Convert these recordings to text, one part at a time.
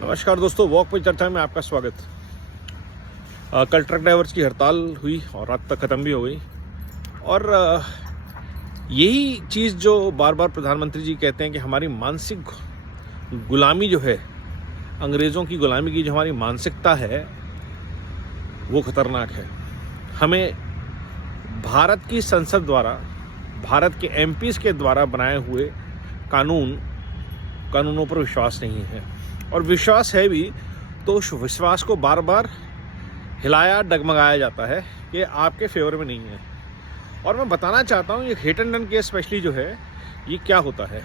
नमस्कार दोस्तों, वॉक पे चर्चा में आपका स्वागत। कल ट्रक ड्राइवर्स की हड़ताल हुई और रात तक ख़त्म भी हो गई। और यही चीज़ जो बार बार प्रधानमंत्री जी कहते हैं कि हमारी मानसिक गुलामी जो है, अंग्रेज़ों की गुलामी की जो हमारी मानसिकता है वो ख़तरनाक है। हमें भारत की संसद द्वारा, भारत के एमपीज़ के द्वारा बनाए हुए कानूनों पर विश्वास नहीं है। और विश्वास है भी तो उस विश्वास को बार बार हिलाया डगमगाया जाता है कि आपके फेवर में नहीं है। और मैं बताना चाहता हूँ ये hit and run case specially जो है ये क्या होता है।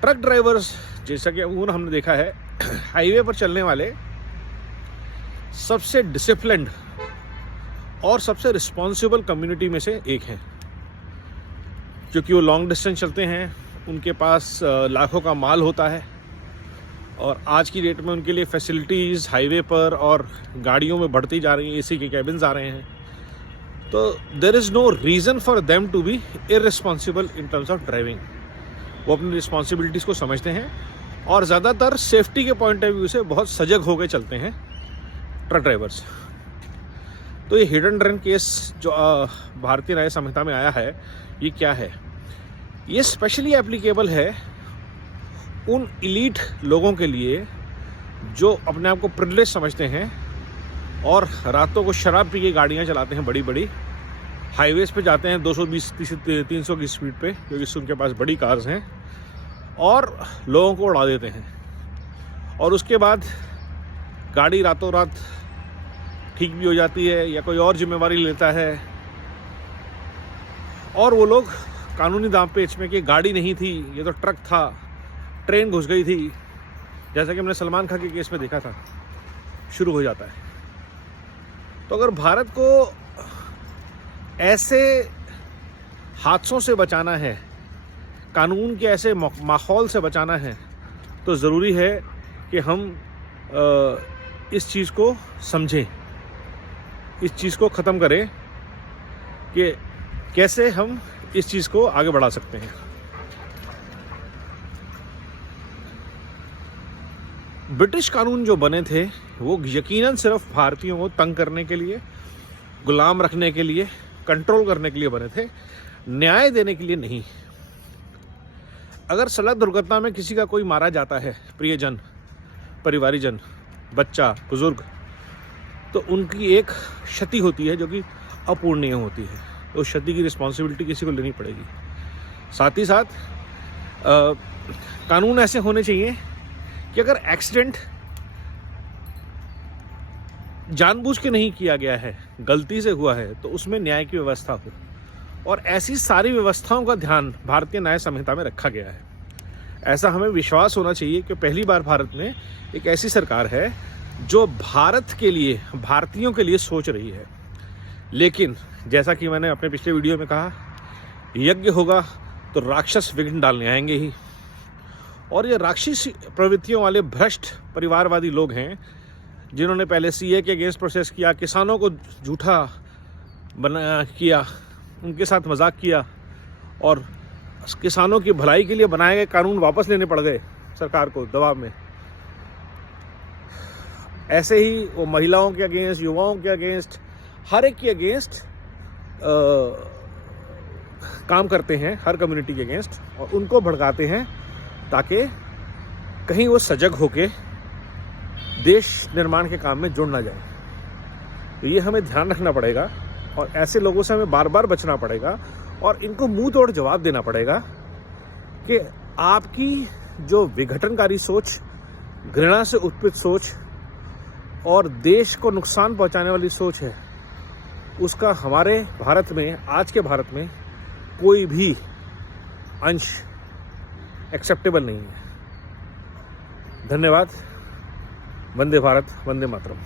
ट्रक ड्राइवर्स, जैसा कि उन्होंने हमने देखा है, हाईवे पर चलने वाले सबसे डिसिप्लिन्ड और सबसे रिस्पॉन्सिबल कम्युनिटी में से एक हैं, क्योंकि वो लॉन्ग डिस्टेंस चलते हैं, उनके पास लाखों का माल होता है और आज की डेट में उनके लिए फैसिलिटीज़ हाईवे पर और गाड़ियों में बढ़ती जा रही हैं, एसी के कैबिन्स आ रहे हैं। तो there is no reason for them to be irresponsible in terms of driving. वो अपनी रिस्पॉन्सिबिलिटीज़ को समझते हैं और ज़्यादातर सेफ्टी के पॉइंट ऑफ व्यू से बहुत सजग होकर चलते हैं ट्रक ड्राइवर्स। तो ये हिट एंड रन केस जो भारतीय न्याय संहिता में आया है, ये क्या है? ये स्पेशली एप्लीकेबल है उन इलीट लोगों के लिए जो अपने आप को प्रिविलेज समझते हैं और रातों को शराब पी के गाड़ियाँ चलाते हैं, बड़ी बड़ी हाईवेज़ पे जाते हैं 220-300 की स्पीड पे, क्योंकि उनके पास बड़ी कार्स हैं, और लोगों को उड़ा देते हैं। और उसके बाद गाड़ी रातों रात ठीक भी हो जाती है या कोई और जिम्मेवारी लेता है, और वो लोग कानूनी दांव पेच में कि गाड़ी नहीं थी, ये तो ट्रक था, ट्रेन घुस गई थी, जैसा कि हमने सलमान खान के केस में देखा था, शुरू हो जाता है। तो अगर भारत को ऐसे हादसों से बचाना है, कानून के ऐसे माहौल से बचाना है, तो ज़रूरी है कि हम इस चीज़ को समझें, इस चीज़ को ख़त्म करें कि कैसे हम इस चीज़ को आगे बढ़ा सकते हैं। ब्रिटिश कानून जो बने थे वो यकीनन सिर्फ भारतीयों को तंग करने के लिए, गुलाम रखने के लिए, कंट्रोल करने के लिए बने थे, न्याय देने के लिए नहीं। अगर सड़क दुर्घटना में किसी का कोई मारा जाता है, प्रियजन, परिवारीजन, बच्चा, बुजुर्ग, तो उनकी एक क्षति होती है जो कि अपूर्णीय होती है। तो उस क्षति की रिस्पॉन्सिबिलिटी किसी को लेनी पड़ेगी। साथ ही साथ कानून ऐसे होने चाहिए कि अगर एक्सीडेंट जानबूझ के नहीं किया गया है, गलती से हुआ है, तो उसमें न्याय की व्यवस्था हो। और ऐसी सारी व्यवस्थाओं का ध्यान भारतीय न्याय संहिता में रखा गया है। ऐसा हमें विश्वास होना चाहिए कि पहली बार भारत में एक ऐसी सरकार है जो भारत के लिए, भारतीयों के लिए सोच रही है। लेकिन जैसा कि मैंने अपने पिछले वीडियो में कहा, यज्ञ होगा तो राक्षस विघ्न डालने आएंगे ही। और ये राक्षसी प्रवृत्तियों वाले भ्रष्ट परिवारवादी लोग हैं जिन्होंने पहले सीए के अगेंस्ट प्रोसेस किया, किसानों को झूठा किया, उनके साथ मजाक किया, और किसानों की भलाई के लिए बनाए गए कानून वापस लेने पड़ गए सरकार को दबाव में। ऐसे ही वो महिलाओं के अगेंस्ट, युवाओं के अगेंस्ट, हर एक के अगेंस्ट काम करते हैं, हर कम्युनिटी के अगेंस्ट, और उनको भड़काते हैं ताकि कहीं वो सजग होके देश निर्माण के काम में जुड़ ना जाए। तो ये हमें ध्यान रखना पड़ेगा और ऐसे लोगों से हमें बार बार बचना पड़ेगा और इनको मुंह तोड़ जवाब देना पड़ेगा कि आपकी जो विघटनकारी सोच, घृणा से उत्पीड़ित सोच और देश को नुकसान पहुंचाने वाली सोच है, उसका हमारे भारत में, आज के भारत में कोई भी अंश एक्सेप्टेबल नहीं है। धन्यवाद। वंदे भारत, वंदे मातरम।